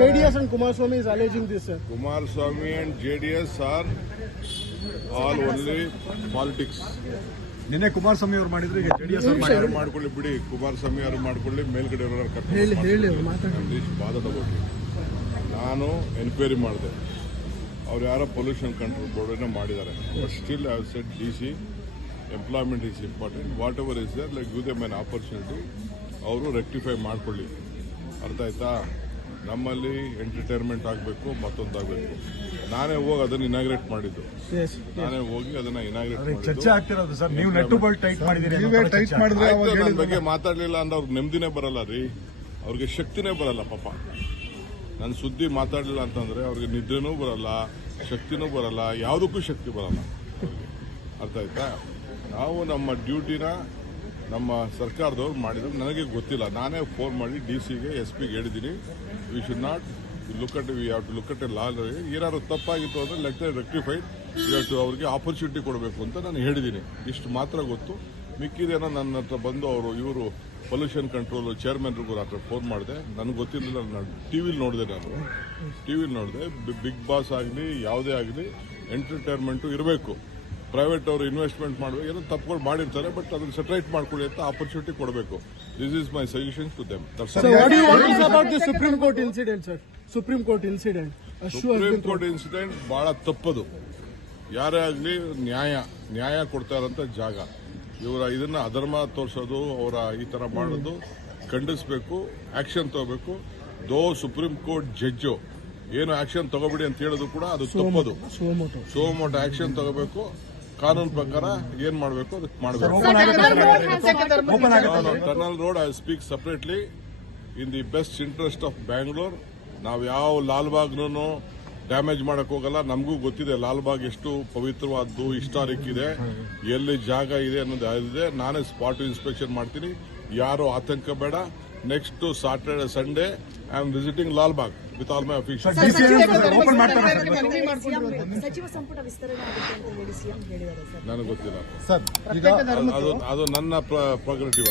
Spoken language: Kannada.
JDS and all is alleging this, sir. Kumaraswamy and JDS are all only politics. ನಿನ್ನೆ ಕುಮಾರಸ್ವಾಮಿ ಅವರು ಮಾಡಿದ್ರು ಈಗ ಜೆಡಿಎಸ್ ಅವರು ಮಾಡ್ಕೊಳ್ಳಿ ಬಿಡಿ ಕುಮಾರಸ್ವಾಮಿ ಅವರು ಮಾಡ್ಕೊಳ್ಳಿ ಮೇಲ್ಗಡೆ ಹೇಳಿ ಹೇಳಿ ಬಾದದ ಬಗ್ಗೆ ನಾನು ಎನ್ಕ್ವೈರಿ ಮಾಡಿದೆ. ಅವ್ರು ಯಾರೋ ಪೊಲ್ಯೂಷನ್ ಕಂಟ್ರೋಲ್ ಬೋರ್ಡನ್ನ ಮಾಡಿದ್ದಾರೆ. But still I said the see employment is important whatever is there like give them an opportunity ಅವರು ರೆಕ್ಟಿಫೈ ಮಾಡಿಕೊಳ್ಳಿ. ಅರ್ಥ ಆಯ್ತಾ? ನಮ್ಮಲ್ಲಿ ಎಂಟರ್ಟೈನ್ಮೆಂಟ್ ಆಗಬೇಕು ಮತ್ತೊಂದಾಗಬೇಕು ನಾನೇ ಹೋಗಿ ಅದನ್ನು ಇನಾಗ್ರೇಟ್ ಮಾಡಿದ್ದು. ನಾನೇ ಹೋಗಿ ಅದನ್ನ ಇನಾಗ್ರೇಟ್ ಅದೇ ಮಾಡಿದ್ದು. ಚರ್ಚೆ ಆಗ್ತಿರೋದು ಸರ್. ನೀವು ಟೈಟ್ ಮಾಡಿದ್ದೀರಿ ಟೈಟ್. ಮಾಡಿದ್ರೆ ನನ್ನ. ಬಗ್ಗೆ ಮಾತಾಡಲಿಲ್ಲ ಅಂದ್ರೆ ಅವ್ರಿಗೆ ನೆಮ್ಮದಿನೇ ಬರಲ್ಲ ರೀ. ಅವ್ರಿಗೆ ಶಕ್ತಿನೇ ಬರಲ್ಲ ಪಾಪ. ನನ್ನ ಸುದ್ದಿ ಮಾತಾಡಲಿಲ್ಲ ಅಂತಂದ್ರೆ ಅವ್ರಿಗೆ ನಿದ್ರೆನೂ ಬರಲ್ಲ ಶಕ್ತಿನೂ ಬರಲ್ಲ ಯಾವುದಕ್ಕೂ ಶಕ್ತಿ ಬರಲ್ಲ. ಅರ್ಥ ಆಯ್ತಾ? ನಾವು ನಮ್ಮ ಡ್ಯೂಟಿನ ನಮ್ಮ ಸರ್ಕಾರದವ್ರು ಮಾಡಿದ್ರು. ನನಗೆ ಗೊತ್ತಿಲ್ಲ. ನಾನೇ ಫೋನ್ ಮಾಡಿ ಡಿ ಸಿಗೆ ಎಸ್ ಪಿಗೆ ಹೇಳಿದ್ದೀನಿ. We should not look at we have to look at a law ಏನಾದ್ರು ತಪ್ಪಾಗಿತ್ತು ಅಂದರೆ ಲೆಟ್ ರೆಕ್ಟಿಫೈಡ್ ಇವತ್ತು ಅವ್ರಿಗೆ ಆಪರ್ಚುನಿಟಿ ಕೊಡಬೇಕು ಅಂತ ನಾನು ಹೇಳಿದ್ದೀನಿ. ಇಷ್ಟು ಮಾತ್ರ ಗೊತ್ತು. ಮಿಕ್ಕಿದೇನೋ ನನ್ನ ಹತ್ರ ಬಂದು ಅವರು, ಇವರು ಪೊಲ್ಯೂಷನ್ ಕಂಟ್ರೋಲ್ ಚೇರ್ಮನ್ರಿಗೂ ಹತ್ರ ಫೋನ್ ಮಾಡಿದೆ. ನನಗೆ ಗೊತ್ತಿರಲಿಲ್ಲ. ನಾನು ಟಿ ವಿಲಿ ನೋಡಿದೆ ನಾನು. ಟಿ ವಿಲಿ ನೋಡಿದೆ. ಬಿಗ್ ಬಾಸ್ ಆಗಲಿ, ಯಾವುದೇ ಆಗಲಿ ಎಂಟರ್ಟೈನ್ಮೆಂಟು ಇರಬೇಕು. ಪ್ರೈವೇಟ್ ಅವರು ಇನ್ವೆಸ್ಟ್ಮೆಂಟ್ ಮಾಡಬೇಕು ಏನೋ ತಪ್ಪುಗಳು ಮಾಡಿರ್ತಾರೆ ಬಟ್ ಅದನ್ನು ಸೆಟ್ರೈಟ್ ಮಾಡ್ಕೊಳ್ಳಿ ಅಂತ ಆಪರ್ಚುನಿಟಿ ಕೊಡಬೇಕು this is my suggestion to them Supreme Court incident sir Supreme Court incident Supreme Court incident ಬಹಳ ತಪ್ಪದು ಯಾರೇ ಆಗಲಿ ನ್ಯಾಯ ನ್ಯಾಯ ಕೊಡ್ತಾ ಇರೋಂಥ ಜಾಗ ಇವರ ಇದನ್ನ ಅಧರ್ಮ ತೋರಿಸೋದು ಅವರ ಈ ತರ ಮಾಡೋದು ಖಂಡಿಸಬೇಕು ಆಕ್ಷನ್ ತಗೋಬೇಕು ದೋ ಸುಪ್ರೀಂ ಕೋರ್ಟ್ ಜಡ್ಜು ಏನು ಆಕ್ಷನ್ ತಗೋಬಿಡಿ ಅಂತ ಹೇಳೋದು ಕೂಡ ಅದು ತಪ್ಪದು. ಸೋಮೋಟ ಆಕ್ಷನ್ ತಗೋಬೇಕು ಕಾನೂನು ಪ್ರಕಾರ ಏನ್ ಮಾಡಬೇಕು ಅದಕ್ಕೆ ಮಾಡಬೇಕು. Tunnel road I speak separately in the best interest of Bangalore ನಾವು ಯಾವ ಲಾಲ್ಬಾಗ್ನೂ ಡ್ಯಾಮೇಜ್ ಮಾಡಕ್ ಹೋಗಲ್ಲ. ನಮಗೂ ಗೊತ್ತಿದೆ ಲಾಲ್ಬಾಗ್ ಎಷ್ಟು ಪವಿತ್ರವಾದ್ದು ಹಿಸ್ಟಾರಿಕ್ ಇದೆ. ಎಲ್ಲಿ ಜಾಗ ಇದೆ ಅನ್ನೋದು ಇದೆ ನಾನೇ ಸ್ಪಾಟ್ ಇನ್ಸ್ಪೆಕ್ಷನ್ ಮಾಡ್ತೀನಿ. ಯಾರು ಆತಂಕ ಬೇಡ. Next Saturday Sunday I am visiting Lalbagh with all my official sir. ಸಚಿವ ಸಂಪುಟ ವಿಸ್ತರಣೆ ಆಗುತ್ತೆ ಅಂತ ಹೇಳಿ ಸಿಎಂ ಹೇಳಿದ್ದಾರೆ ಸರ್. ನನಗೆ ಗೊತ್ತಿಲ್ಲ. ಸರ್ ಈಗ ಅದು ಅದು ನನ್ನ ಪ್ರೊಗ್ರೆಟಿವ್